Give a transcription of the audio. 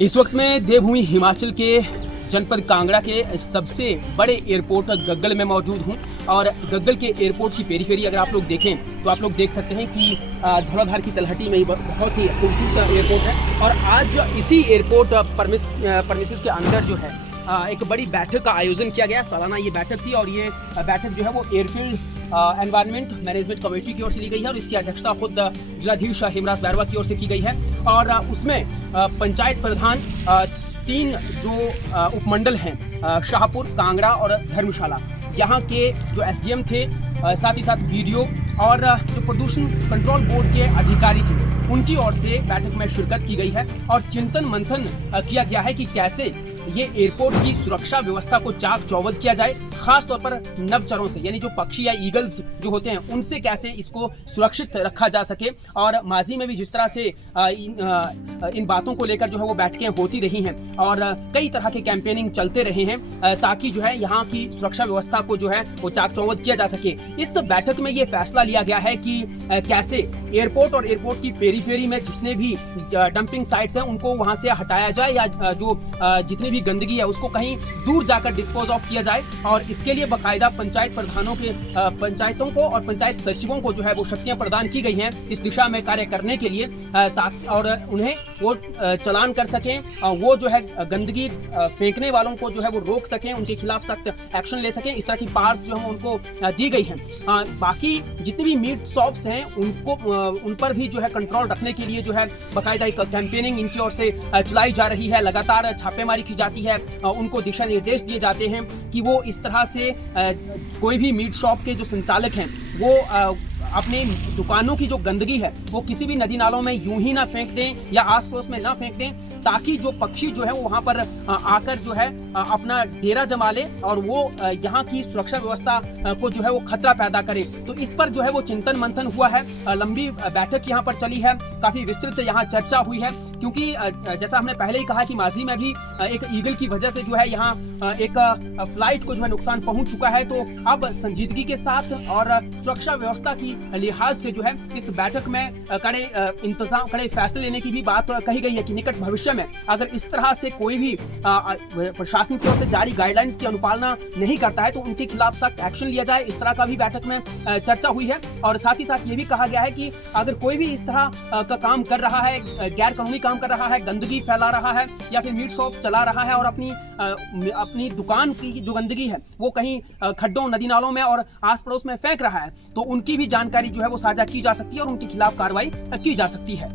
इस वक्त मैं देवभूमि हिमाचल के जनपद कांगड़ा के सबसे बड़े एयरपोर्ट गग्गल में मौजूद हूं और गग्गल के एयरपोर्ट की पेरीफेरी अगर आप लोग देखें तो आप लोग देख सकते हैं कि धौलाधार की तलहटी में बहुत ही खूबसूरत एयरपोर्ट है। और आज इसी एयरपोर्ट परमिसेस के अंदर जो है एक बड़ी बैठक का आयोजन किया गया। सालाना ये बैठक थी और ये बैठक जो है वो एयरफील्ड एनवायरनमेंट मैनेजमेंट कमेटी की ओर से ली गई है और इसकी अध्यक्षता खुद जिलाधीश हेमराज बैरवा की ओर से की गई है। और उसमें पंचायत प्रधान तीन जो उपमंडल हैं शाहपुर, कांगड़ा और धर्मशाला, यहाँ के जो एसडीएम थे, साथ ही साथ बीडीओ और जो प्रदूषण कंट्रोल बोर्ड के अधिकारी थे, उनकी ओर से बैठक में शिरकत की गई है और चिंतन मंथन किया गया है कि कैसे ये एयरपोर्ट की सुरक्षा व्यवस्था को चाक चौबंद किया जाए, खास तौर पर नवचरों से, यानी जो पक्षी या ईगल्स जो होते हैं उनसे कैसे इसको सुरक्षित रखा जा सके। और माजी में भी जिस तरह से इन बातों को लेकर जो है वो बैठकें होती रही हैं और कई तरह के कैंपेनिंग चलते रहे हैं ताकि जो है यहाँ की सुरक्षा व्यवस्था को जो है वो चाक चौबंद किया जा सके। इस बैठक में ये फैसला लिया गया है कि कैसे एयरपोर्ट और एयरपोर्ट की पेरीफेरी में जितने भी डंपिंग साइट्स हैं उनको वहाँ से हटाया जाए या जो जितनी भी गंदगी है उसको कहीं दूर जाकर डिस्पोज ऑफ किया जाए। और इसके लिए बकायदा पंचायत प्रधानों के पंचायतों को और पंचायत सचिवों को जो है वो शक्तियां प्रदान की गई हैं इस दिशा में कार्य करने के लिए, और उन्हें वो चलान कर सकें, वो जो है गंदगी फेंकने वालों को जो है वो रोक सकें, उनके खिलाफ सख्त एक्शन ले सकें। इस तरह की पावर्स जो है उनको दी गई हैं। बाकी जितने भी मीट शॉप्स हैं उनको उन पर भी जो है कंट्रोल रखने के लिए जो है बाकायदा एक कैंपेनिंग इनकी ओर से चलाई जा रही है। लगातार छापेमारी की जाती है, उनको दिशा निर्देश दिए जाते हैं कि वो इस तरह से कोई भी मीट शॉप के जो संचालक हैं वो अपनी दुकानों की जो गंदगी है वो किसी भी नदी नालों में यूं ही ना फेंक दें या आस पड़ोस में ना फेंक दें, ताकि जो पक्षी जो है वो वहाँ पर आकर जो है अपना डेरा जमा ले और वो यहाँ की सुरक्षा व्यवस्था को जो है वो खतरा पैदा करे। तो इस पर जो है वो चिंतन मंथन हुआ है, लंबी बैठक यहाँ पर चली है, काफ़ी विस्तृत यहाँ चर्चा हुई है। क्योंकि जैसा हमने पहले ही कहा कि माजी में भी एक ईगल की वजह से जो है यहाँ एक फ्लाइट को जो है नुकसान पहुँच चुका है। तो अब संजीदगी के साथ और सुरक्षा व्यवस्था की लिहाज से जो है इस बैठक में कड़े फैसले लेने की भी बात कही गई है कि निकट भविष्य में अगर इस तरह से कोई भी प्रशासन की ओर से जारी गाइडलाइंस की अनुपालना नहीं करता है तो उनके खिलाफ सख्त एक्शन लिया जाए। इस तरह का भी बैठक में चर्चा हुई है। और साथ ही साथ ये भी कहा गया है कि अगर कोई भी इस तरह का काम कर रहा है, गैर कानूनी काम कर रहा है, गंदगी फैला रहा है या फिर मीट शॉप चला रहा है और अपनी दुकान की जो गंदगी है वो कहीं खड्डों, नदी नालों में और आस पड़ोस में फेंक रहा है, तो उनकी भी जानकारी जो है वो साझा की जा सकती है और उनके खिलाफ कार्रवाई की जा सकती है।